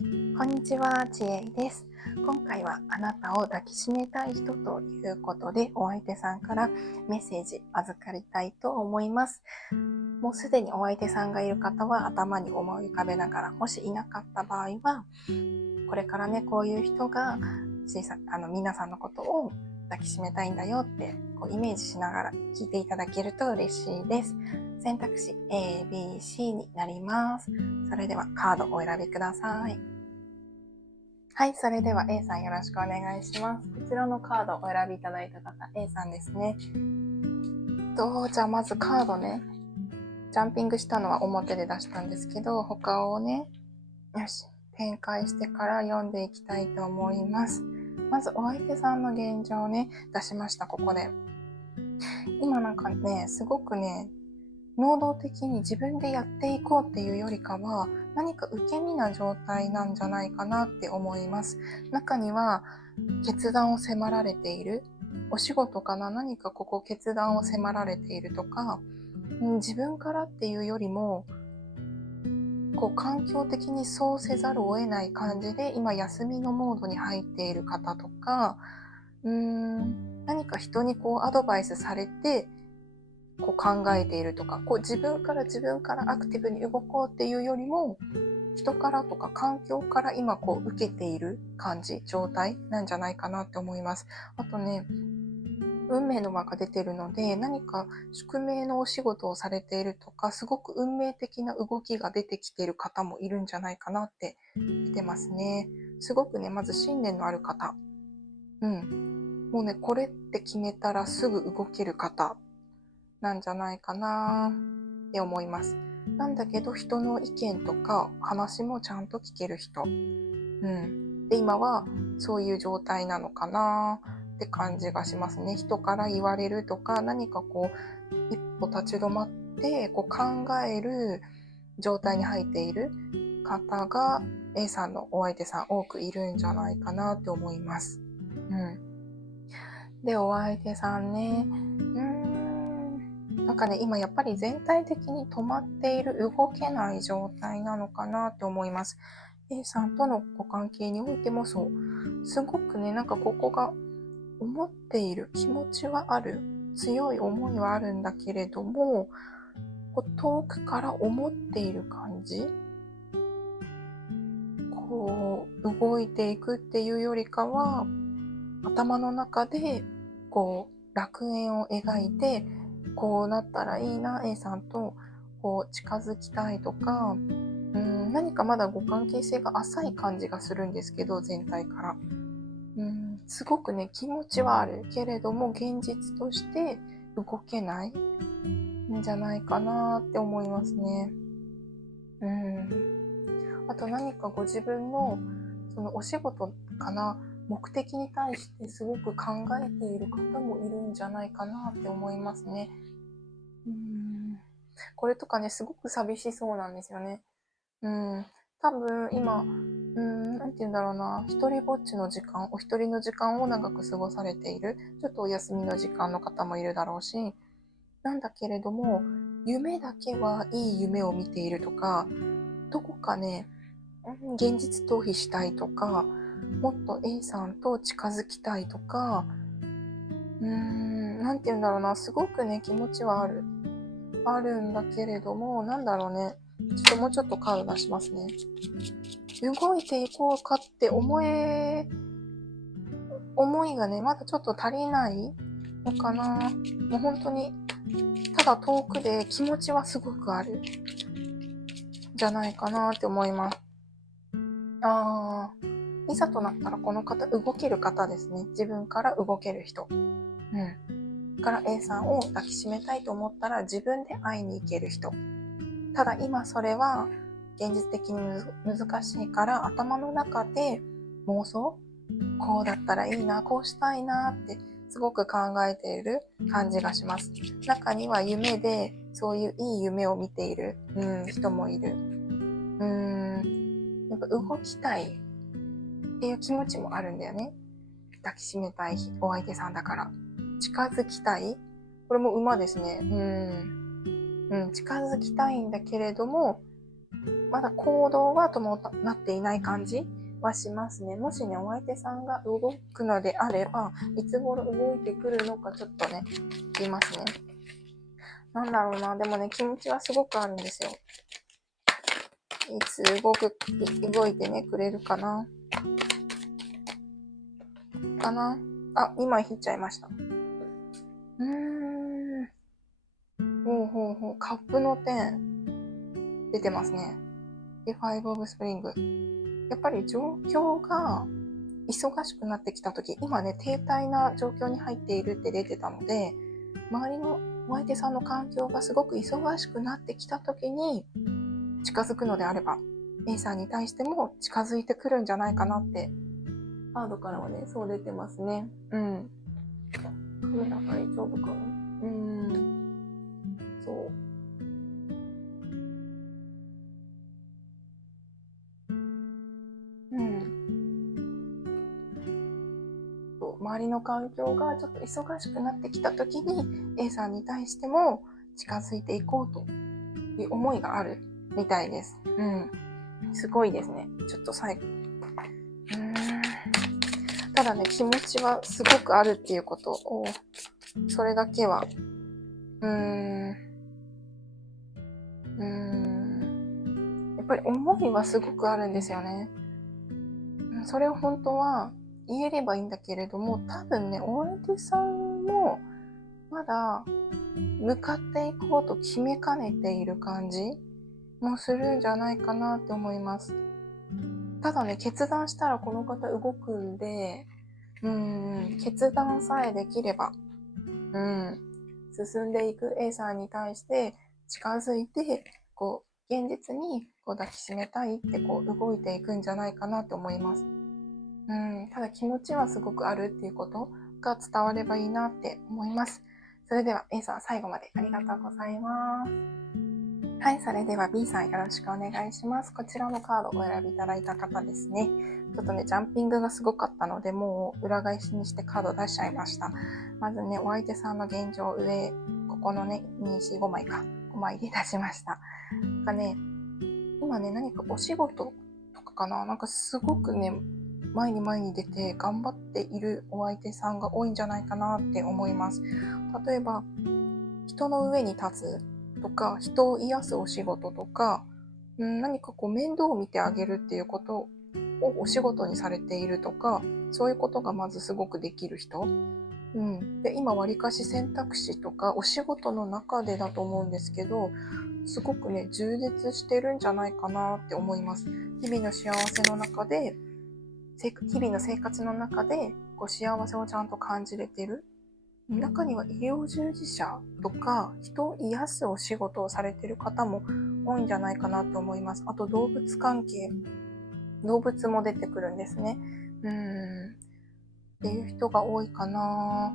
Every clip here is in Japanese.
こんにちは、ちえいです。今回はあなたを抱きしめたい人ということで、お相手さんからメッセージ預かりたいと思います。もうすでにお相手さんがいる方は頭に思い浮かべながら、もしいなかった場合は、これからね、こういう人が皆さんのことを抱きしめたいんだよってイメージしながら聞いていただけると嬉しいです。選択肢 A、B、C になります。それではカードをお選びください。はい、それでは A さんよろしくお願いします。こちらのカードをお選びいただいた方、A さんですね。じゃあまずカードね、ジャンピングしたのは表で出したんですけど、他をね、展開してから読んでいきたいと思います。まずお相手さんの現状をね、出しました、ここで。今なんかね、すごくね、能動的に自分でやっていこうっていうよりかは、何か受け身な状態なんじゃないかなって思います。中には決断を迫られている。お仕事かな、何か決断を迫られているとか、自分からっていうよりも、環境的にそうせざるを得ない感じで、今休みのモードに入っている方とか、何か人にアドバイスされて、考えているとか、自分からアクティブに動こうっていうよりも、人からとか環境から今受けている感じ、状態なんじゃないかなって思います。あとね、運命の輪が出てるので、何か宿命のお仕事をされているとか、すごく運命的な動きが出てきている方もいるんじゃないかなって出てますね。すごくね、まず信念のある方。もうね、これって決めたらすぐ動ける方なんじゃないかなって思います。なんだけど、人の意見とか話もちゃんと聞ける人。で、今はそういう状態なのかなって感じがしますね。人から言われるとか、何か一歩立ち止まって考える状態に入っている方が A さんのお相手さん多くいるんじゃないかなって思います。で、お相手さんね、なんかね、今やっぱり全体的に止まっている、動けない状態なのかなって思います。A さんとのご関係においてもそう。すごくね、なんかここが思っている気持ちはある。強い思いはあるんだけれども、遠くから思っている感じ、動いていくっていうよりかは、頭の中で楽園を描いて、こうなったらいいな、A さんと近づきたいとか、何かまだご関係性が浅い感じがするんですけど、全体から。すごくね、気持ちはあるけれども、現実として動けないんじゃないかなって思いますね。あと何かご自分のそのお仕事かな、目的に対してすごく考えている方もいるんじゃないかなって思いますね。これとかね、すごく寂しそうなんですよね。多分今、なんて言うんだろうな、一人ぼっちの時間、お一人の時間を長く過ごされている、ちょっとお休みの時間の方もいるだろうし、なんだけれども、夢だけはいい夢を見ているとか、どこかね、現実逃避したいとか、もっと A さんと近づきたいとか、なんて言うんだろうな、すごくね、気持ちはあるんだけれども、なんだろうね、もうちょっとカード出しますね。動いていこうかって思いがね、まだちょっと足りないのかな。もう本当に、ただ遠くで気持ちはすごくある。じゃないかなって思います。いざとなったらこの方、動ける方ですね。自分から動ける人。から A さんを抱きしめたいと思ったら自分で会いに行ける人。ただ今それは現実的に難しいから頭の中で妄想、こうだったらいいな、こうしたいなってすごく考えている感じがします。中には夢でそういういい夢を見ている、人もいる。やっぱ動きたいっていう気持ちもあるんだよね。抱きしめたいお相手さんだから。近づきたい、これも馬ですね。近づきたいんだけれども、まだ行動は伴っていない感じはしますね。もしね、お相手さんが動くのであれば、いつ頃動いてくるのかちょっとね、言いますね。なんだろうな、でもね、気持ちはすごくあるんですよ。いつ動いてね、くれるかな。あ、2枚引っちゃいました。カップの10出てますね。で、5 of Spring。やっぱり状況が忙しくなってきたとき、今ね、停滞な状況に入っているって出てたので、周りのお相手さんの環境がすごく忙しくなってきたときに近づくのであれば、A さんに対しても近づいてくるんじゃないかなって、カードからはね、そう出てますね。カメラ大丈夫かな。そう。周りの環境がちょっと忙しくなってきた時に A さんに対しても近づいていこうという思いがあるみたいです。すごいですね。ちょっと最後。ただね、気持ちはすごくあるっていうことを、それだけは、やっぱり思いはすごくあるんですよね。それを本当は言えればいいんだけれども、多分ね、お相手さんもまだ向かっていこうと決めかねている感じもするんじゃないかなって思います。ただね、決断したらこの方動くんで、決断さえできれば、進んでいく A さんに対して近づいて、現実に抱きしめたいって動いていくんじゃないかなと思います。ただ気持ちはすごくあるっていうことが伝わればいいなって思います。それでは A さん最後までありがとうございます。はい、それでは B さんよろしくお願いします。こちらのカードをお選びいただいた方ですね。ちょっとね、ジャンピングがすごかったので、もう裏返しにしてカード出しちゃいました。まずね、お相手さんの現状上、ここのね、2、4、5枚か。5枚で出しました。今ね、何かお仕事とかかな、なんかすごくね、前に出て頑張っているお相手さんが多いんじゃないかなって思います。例えば、人の上に立つとか、人を癒すお仕事とか、何か面倒を見てあげるっていうことをお仕事にされているとか、そういうことがまずすごくできる人。で、今わりかし選択肢とかお仕事の中でだと思うんですけど、すごくね、充実してるんじゃないかなって思います。日々の幸せの中で、日々の生活の中で幸せをちゃんと感じれてる。中には医療従事者とか人を癒すお仕事をされている方も多いんじゃないかなと思います。あと動物関係、動物も出てくるんですね。っていう人が多いかな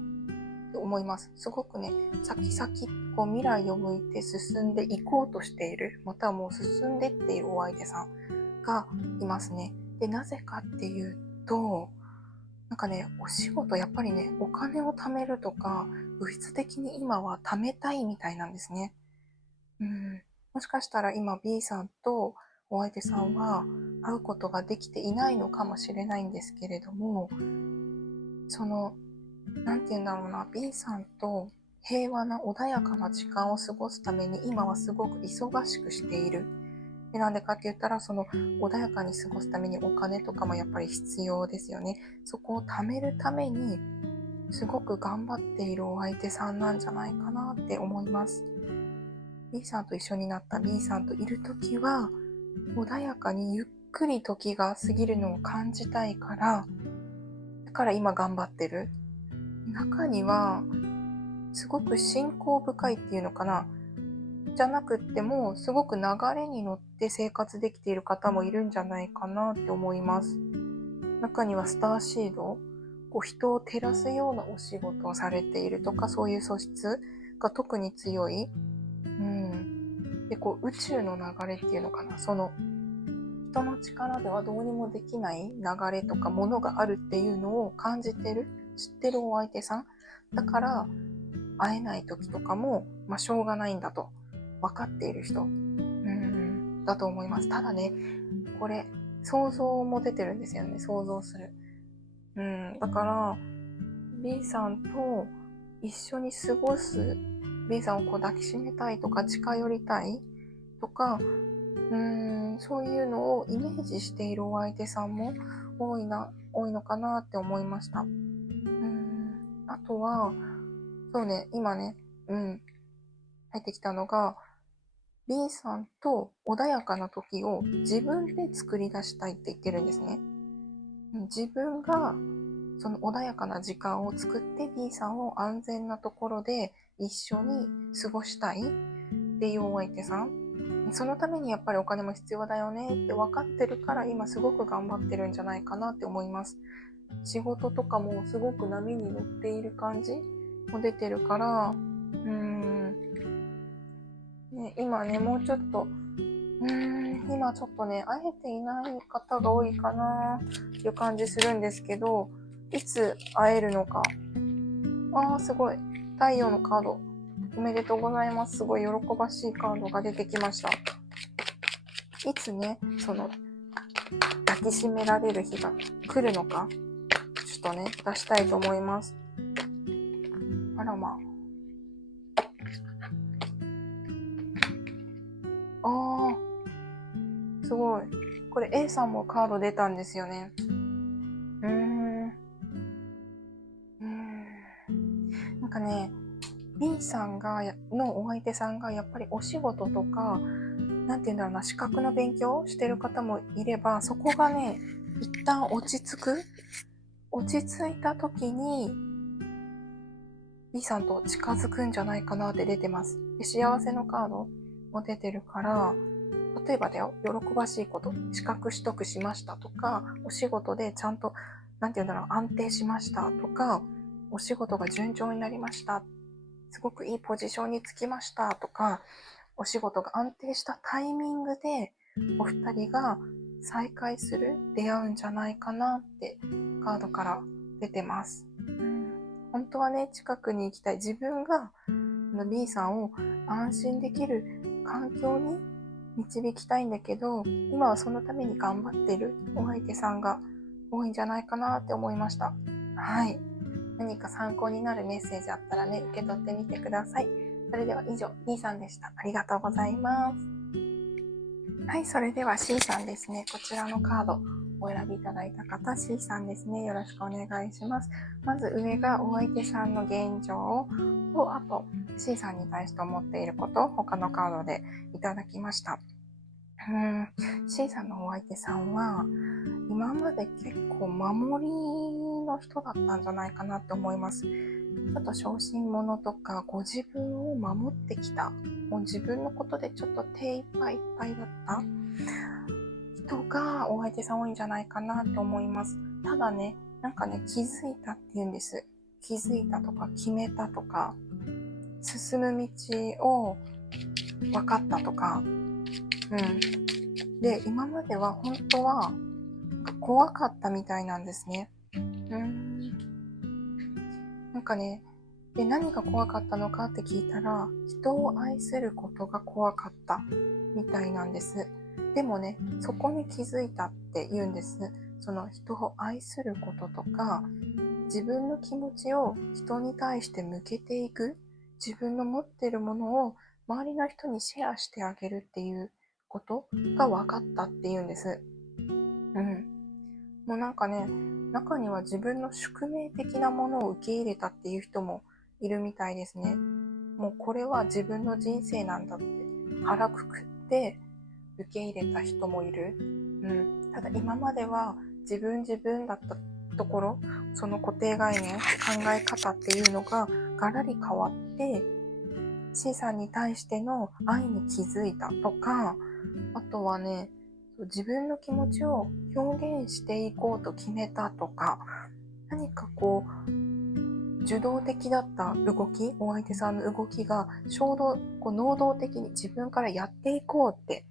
と思います。すごくね、先未来を向いて進んでいこうとしている、またはもう進んでっているお相手さんがいますね。で、なぜかっていうと、なんかね、お仕事やっぱりね、お金を貯めるとか、物質的に今は貯めたいみたいなんですね。もしかしたら今 B さんとお相手さんは会うことができていないのかもしれないんですけれども、なんて言うんだろうな、B さんと平和な穏やかな時間を過ごすために今はすごく忙しくしている。で、なんでかって言ったら、穏やかに過ごすためにお金とかもやっぱり必要ですよね。そこを貯めるために、すごく頑張っているお相手さんなんじゃないかなって思います。B さんと一緒になった B さんといるときは、穏やかにゆっくり時が過ぎるのを感じたいから、だから今頑張ってる。中には、すごく信仰深いっていうのかな、じゃなくってもすごく流れに乗って生活できている方もいるんじゃないかなって思います。中にはスターシード、人を照らすようなお仕事をされているとか、そういう素質が特に強い。で、宇宙の流れっていうのかな、人の力ではどうにもできない流れとかものがあるっていうのを感じてる、知ってるお相手さんだから、会えない時とかも、しょうがないんだと分かっている人。だと思います。ただね、これ想像も出てるんですよね。想像する。だから B さんと一緒に過ごす、 B さんをこう抱きしめたいとか近寄りたいとか、そういうのをイメージしているお相手さんも多いのかなって思いました。あとはそうね、今ね、入ってきたのが、B さんと穏やかな時を自分で作り出したいって言ってるんですね。自分がその穏やかな時間を作って B さんを安全なところで一緒に過ごしたいっていうお相手さん。そのためにやっぱりお金も必要だよねって分かってるから今すごく頑張ってるんじゃないかなって思います。仕事とかもすごく波に乗っている感じも出てるから、今ね、もうちょっと、今ちょっとね、会えていない方が多いかなっていう感じするんですけど、いつ会えるのか。すごい。太陽のカード。おめでとうございます。すごい喜ばしいカードが出てきました。いつね、その、抱きしめられる日が来るのか、ちょっとね、出したいと思います。あらまあ。すごい。これ A さんもカード出たんですよね。なんかね、B さんのお相手さんがやっぱりお仕事とか、なんていうんだろうな、資格の勉強してる方もいれば、そこがね、一旦落ち着いた時に B さんと近づくんじゃないかなって出てます。で、幸せのカードも出てるから、例えばだよ、喜ばしいこと、資格取得しましたとか、お仕事でちゃんと、なんていうんだろう、安定しましたとか、お仕事が順調になりました。すごくいいポジションにつきましたとか、お仕事が安定したタイミングでお二人が再会する、出会うんじゃないかなってカードから出てます。本当はね、近くに行きたい。自分が B さんを安心できる環境に導きたいんだけど、今はそのために頑張ってるお相手さんが多いんじゃないかなって思いました。はい。何か参考になるメッセージあったらね、受け取ってみてください。それでは以上、B さんでした。ありがとうございます。はい、それでは C さんですね。こちらのカードお選びいただいた方、C さんですね。よろしくお願いします。まず上がお相手さんの現状と、あと C さんに対して思っていること、他のカードでいただきました。C さんのお相手さんは今まで結構守りの人だったんじゃないかなって思います。ちょっと小心者とかご自分を守ってきた、もう自分のことでちょっと手いっぱいいっぱいだった人がお相手さん多いんじゃないかなって思います。ただね、なんかね、気づいたって言うんです。気づいたとか決めたとか進む道を分かったとか、で、今までは本当は怖かったみたいなんですね。なんかね、で、何が怖かったのかって聞いたら、人を愛することが怖かったみたいなんです。でもね、そこに気づいたって言うんです。その人を愛することとか、自分の気持ちを人に対して向けていく、自分の持っているものを周りの人にシェアしてあげるっていうことが分かったって言うんです。もうなんかね、中には自分の宿命的なものを受け入れたっていう人もいるみたいですね。もうこれは自分の人生なんだって腹くくって受け入れた人もいる。ただ今までは自分だったところ、その固定概念、考え方っていうのがガラリ変わって、C さんに対しての愛に気づいたとか、あとはね、自分の気持ちを表現していこうと決めたとか、何かこう受動的だった動き、お相手さんの動きが能動的に自分からやっていこうって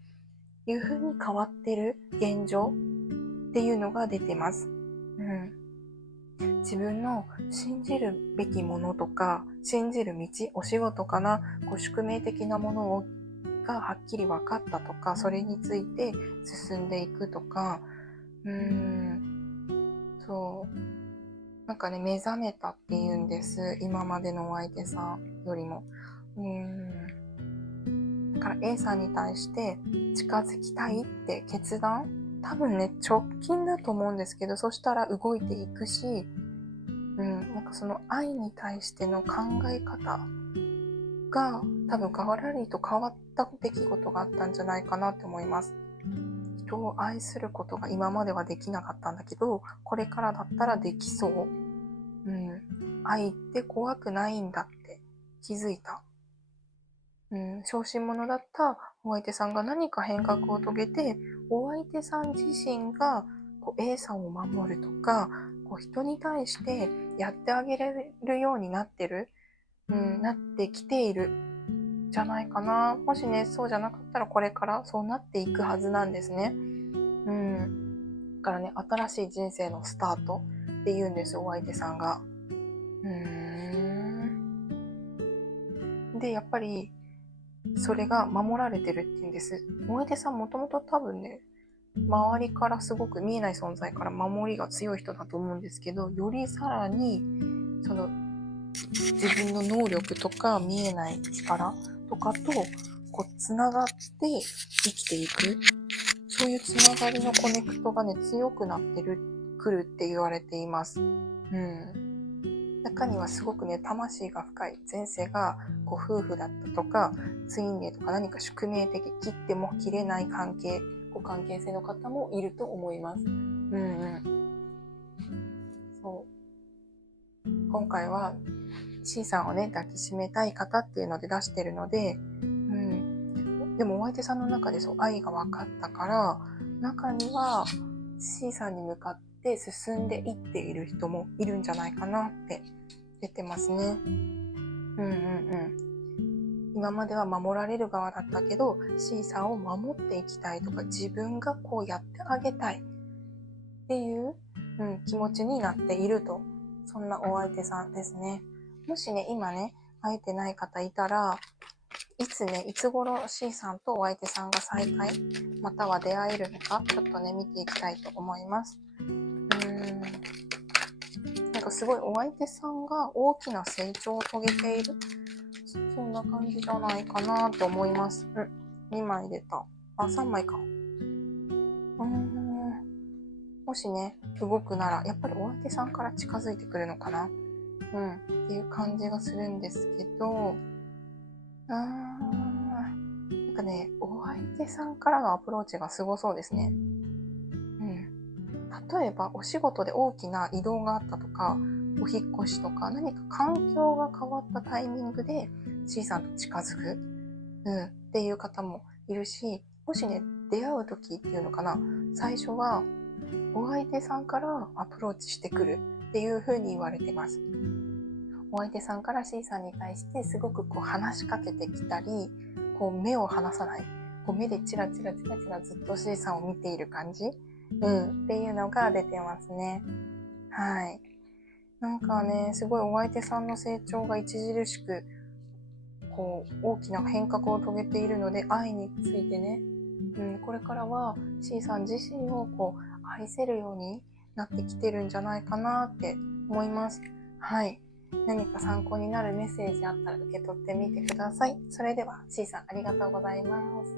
いう風に変わってる現状っていうのが出てます。自分の信じるべきものとか、信じる道、お仕事かな、宿命的なものをがはっきり分かったとか、それについて進んでいくとか、なんかね、目覚めたって言うんです。今までのお相手さんよりも。だから A さんに対して近づきたいって決断、多分ね、直近だと思うんですけど、そしたら動いていくし、なんかその愛に対しての考え方が多分ガラリと変わった出来事があったんじゃないかなって思います。人を愛することが今まではできなかったんだけど、これからだったらできそう。愛って怖くないんだって気づいた。小心者だったお相手さんが何か変革を遂げて、お相手さん自身がA さんを守るとか、人に対してやってあげれるようになってる、なってきているじゃないかな。もしね、そうじゃなかったらこれからそうなっていくはずなんですね。だからね、新しい人生のスタートって言うんです、お相手さんが。で、やっぱりそれが守られてるって言うんです。お相手さんもともと多分ね、周りからすごく見えない存在から守りが強い人だと思うんですけど、よりさらにその自分の能力とか見えない力とかとつながって生きていく、そういうつながりのコネクトがね、強くなってくるって言われています。中にはすごくね、魂が深い、前世が夫婦だったとかツインレイとか何か宿命的、切っても切れない関係、関係性の方もいると思います。今回は C さんをね、抱きしめたい方っていうので出してるので、でもお相手さんの中で愛が分かったから、中には C さんに向かって進んでいっている人もいるんじゃないかなって出てますね。今までは守られる側だったけど、 C さんを守っていきたいとか、自分がやってあげたいっていう、気持ちになっていると、そんなお相手さんですね。もしね、今ね、会えてない方いたら、いつ頃 C さんとお相手さんが再会、または出会えるのか、ちょっとね、見ていきたいと思います。なんかすごいお相手さんが大きな成長を遂げている、そんな感じじゃないかなと思います。2枚出た。3枚か。もしね、動くなら、やっぱりお相手さんから近づいてくるのかな。っていう感じがするんですけど、なんかね、お相手さんからのアプローチがすごそうですね。例えば、お仕事で大きな移動があったとか、お引っ越しとか、何か環境が変わったタイミングで C さんと近づく、っていう方もいるし、もしね、出会う時っていうのかな、最初はお相手さんからアプローチしてくるっていう風に言われてます。お相手さんから C さんに対してすごく話しかけてきたり、目を離さない、目でチラチラチラチラずっと C さんを見ている感じ、っていうのが出てますね。はい。なんかね、すごいお相手さんの成長が著しく大きな変革を遂げているので、愛についてね、これからは C さん自身を愛せるようになってきてるんじゃないかなって思います。はい。何か参考になるメッセージあったら受け取ってみてください。それでは C さん、ありがとうございます。